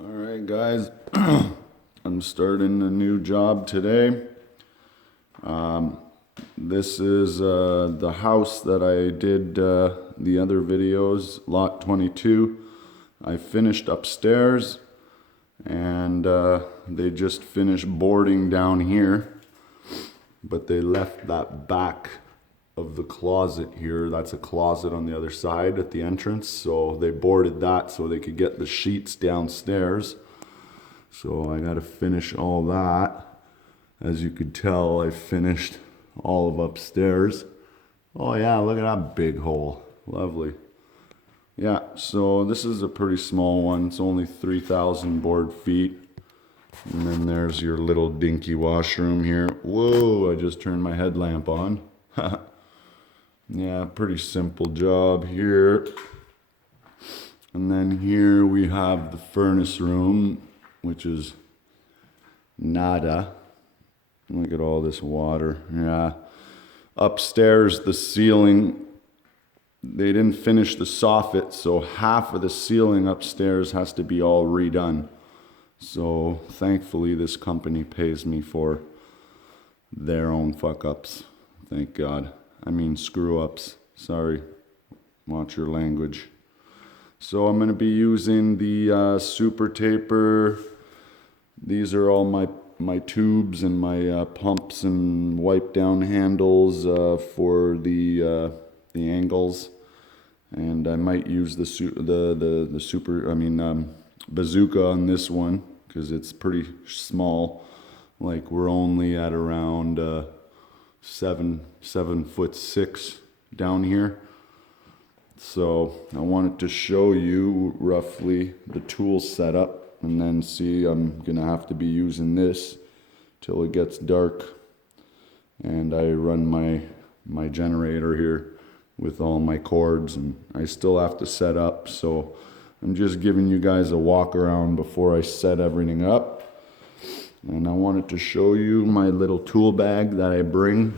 Alright guys, I'm starting a new job today. This is the house that I did the other videos, lot 22. I finished upstairs and they just finished boarding down here, but they left that back of the closet here. That's a closet on the other side at the entrance, so they boarded that so they could get the sheets downstairs. So I got to finish all that. As you could tell, I finished all of upstairs. Oh yeah, look at that big hole. Lovely. Yeah, so this is a pretty small one. It's only 3,000 board feet. And then there's your little dinky washroom here. Whoa, I just turned my headlamp on. Yeah, pretty simple job here. And then here we have the furnace room, which is nada. Look at all this water. Yeah. Upstairs, the ceiling, they didn't finish the soffit, so half of the ceiling upstairs has to be all redone. So thankfully this company pays me for their own fuck-ups. Thank God. I mean screw-ups. Sorry. Watch your language. So I'm going to be using the super taper. These are all my tubes and my pumps and wipe down handles for the angles. And I might use the bazooka on this one because it's pretty small. Like we're only at around 7'6" down here. So I wanted to show you roughly the tool setup, and then see, I'm gonna have to be using this till it gets dark. And I run my generator here with all my cords, and I still have to set up. So I'm just giving you guys a walk around before I set everything up. And I wanted to show you my little tool bag that I bring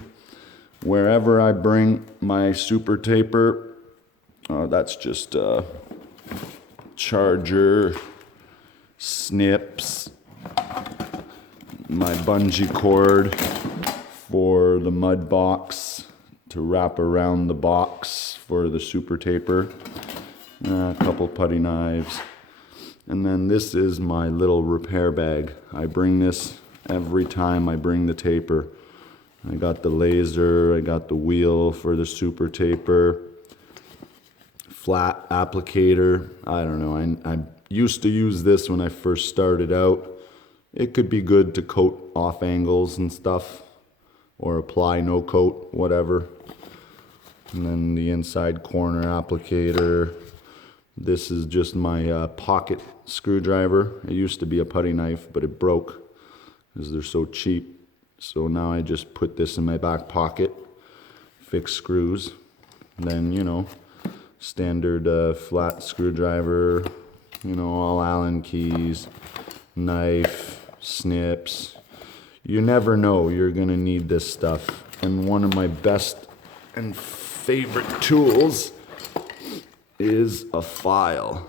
wherever I bring my super taper. That's just charger, snips, my bungee cord for the mud box to wrap around the box for the super taper, a couple putty knives. And then this is my little repair bag. I bring this every time I bring the taper. I got the laser, I got the wheel for the super taper, flat applicator. I don't know, I used to use this when I first started out. It could be good to coat off angles and stuff, or apply no coat, whatever. And then the inside corner applicator. This is just my pocket screwdriver. It used to be a putty knife, but it broke because they're so cheap. So now I just put this in my back pocket, fix screws. Then, you know, standard flat screwdriver, you know, all Allen keys, knife, snips. You never know, you're gonna need this stuff. And one of my best and favorite tools is a file.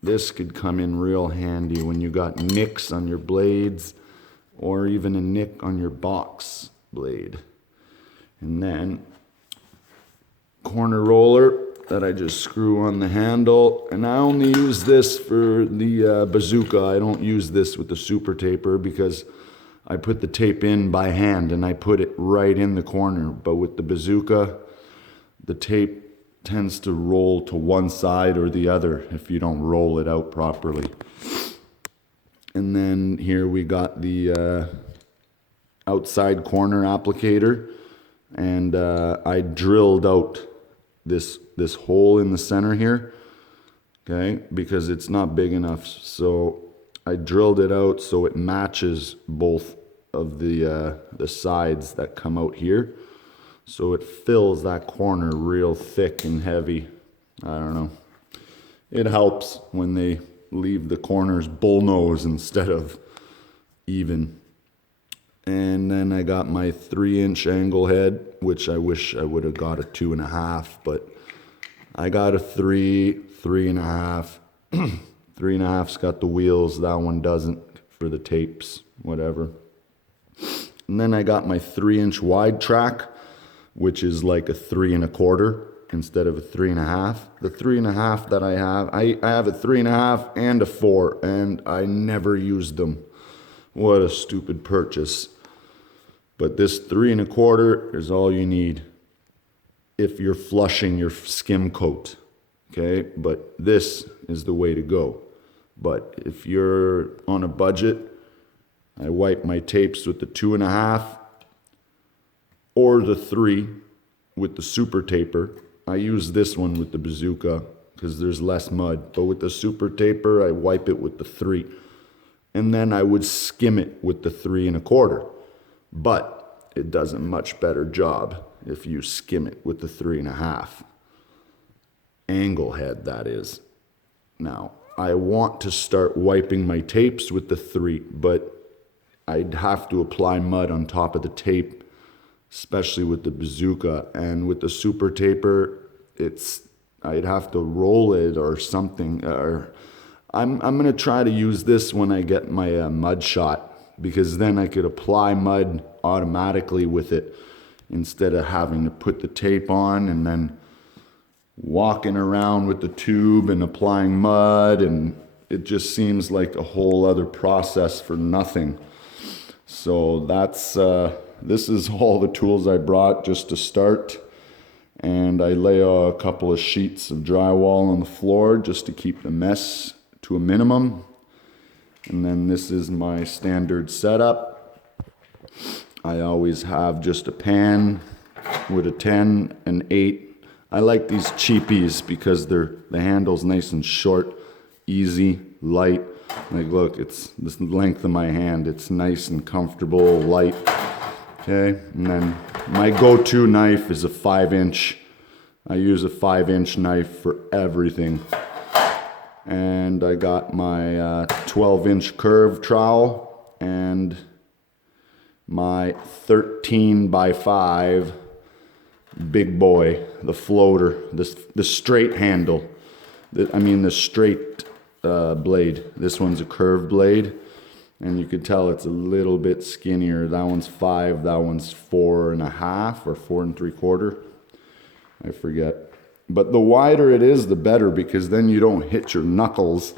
This could come in real handy when you got nicks on your blades, or even a nick on your box blade. And then corner roller that I just screw on the handle. And I only use this for the bazooka. I don't use this with the super taper because I put the tape in by hand and I put it right in the corner. But with the bazooka, the tape tends to roll to one side or the other if you don't roll it out properly. And then here we got the outside corner applicator, and I drilled out this hole in the center here, okay, because it's not big enough. So I drilled it out so it matches both of the sides that come out here. So it fills that corner real thick and heavy. I don't know. It helps when they leave the corners bullnose instead of even. And then I got my 3-inch angle head, which I wish I would have got a 2.5, but I got a 3, 3.5. 3.5's got the wheels, that one doesn't, for the tapes, whatever. And then I got my 3-inch wide track, which is like a 3.25 instead of a 3.5. The 3.5 that I have a 3.5 and a 4, and I never used them. What a stupid purchase. But this 3.25 is all you need if you're flushing your skim coat, okay? But this is the way to go. But if you're on a budget, I wipe my tapes with the 2.5 or the 3 with the super taper. I use this one with the bazooka because there's less mud. But with the super taper, I wipe it with the 3. And then I would skim it with the 3.25. But it does a much better job if you skim it with the 3.5. Angle head, that is. Now, I want to start wiping my tapes with the 3, but I'd have to apply mud on top of the tape, especially with the bazooka. And with the super taper, I'd have to roll it or something. Or I'm gonna try to use this when I get my mud shot, because then I could apply mud automatically with it instead of having to put the tape on and then walking around with the tube and applying mud, and it just seems like a whole other process for nothing. So this is all the tools I brought just to start. And I lay a couple of sheets of drywall on the floor just to keep the mess to a minimum. And then this is my standard setup. I always have just a pan with a 10, an 8. I like these cheapies because the handle's nice and short, easy, light. Like, look, it's this length of my hand. It's nice and comfortable, light. Okay, and then my go-to knife is a 5-inch. I use a 5-inch knife for everything. And I got my 12-inch curved trowel and my 13 by 5 big boy, the floater, the straight handle. The straight blade. This one's a curved blade, and you could tell it's a little bit skinnier. That one's 5, that one's 4.5 or 4.75. I forget. But the wider it is, the better, because then you don't hit your knuckles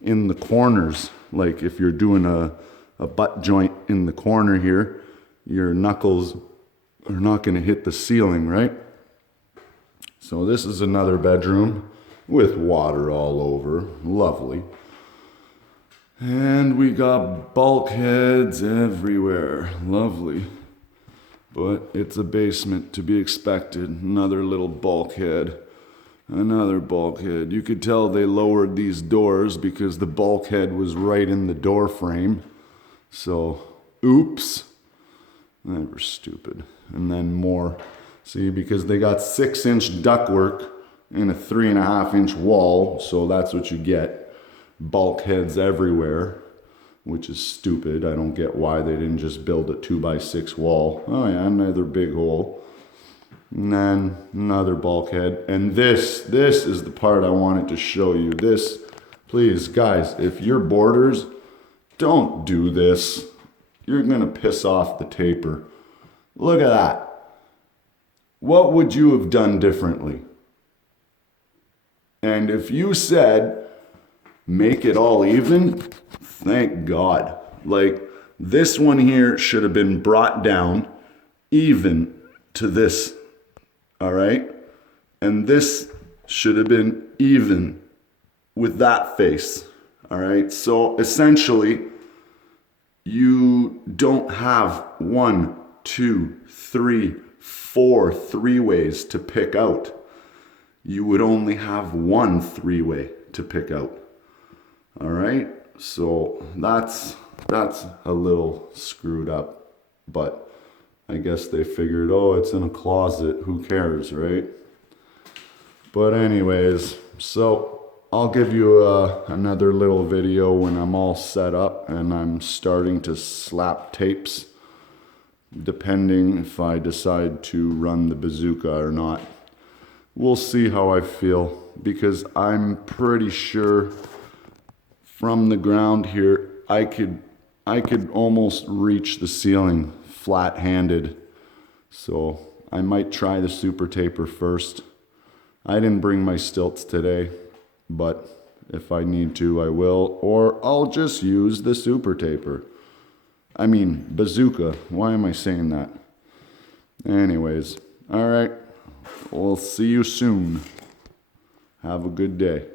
in the corners. Like if you're doing a butt joint in the corner here, your knuckles are not going to hit the ceiling, right? So this is another bedroom with water all over. Lovely. And we got bulkheads everywhere. Lovely. But it's a basement, to be expected. Another little bulkhead. Another bulkhead. You could tell they lowered these doors because the bulkhead was right in the door frame. So, oops. They were stupid. And then more. See, because they got 6-inch ductwork in a 3.5-inch wall, so that's what you get. Bulkheads everywhere, which is stupid. I don't get why they didn't just build a 2x6 wall. Oh yeah, another big hole. And then another bulkhead. And this is the part I wanted to show you. This, please, guys, if you're boarders, don't do this. You're gonna piss off the taper. Look at that. What would you have done differently? And if you said, make it all even, thank God. Like, this one here should have been brought down even to this, all right? And this should have been even with that face, all right? So essentially, you don't have 1, 2, 3, 4 three-ways to pick out. You would only have 1 3-way to pick out. All right, so that's a little screwed up, but I guess they figured, oh, it's in a closet, who cares, right? But anyways, so I'll give you another little video when I'm all set up and I'm starting to slap tapes, depending if I decide to run the bazooka or not. We'll see how I feel, because I'm pretty sure from the ground here, I could almost reach the ceiling flat-handed. So I might try the super taper first. I didn't bring my stilts today, but if I need to, I will. Or I'll just use the super taper. I mean, bazooka. Why am I saying that? Anyways, all right. We'll see you soon. Have a good day.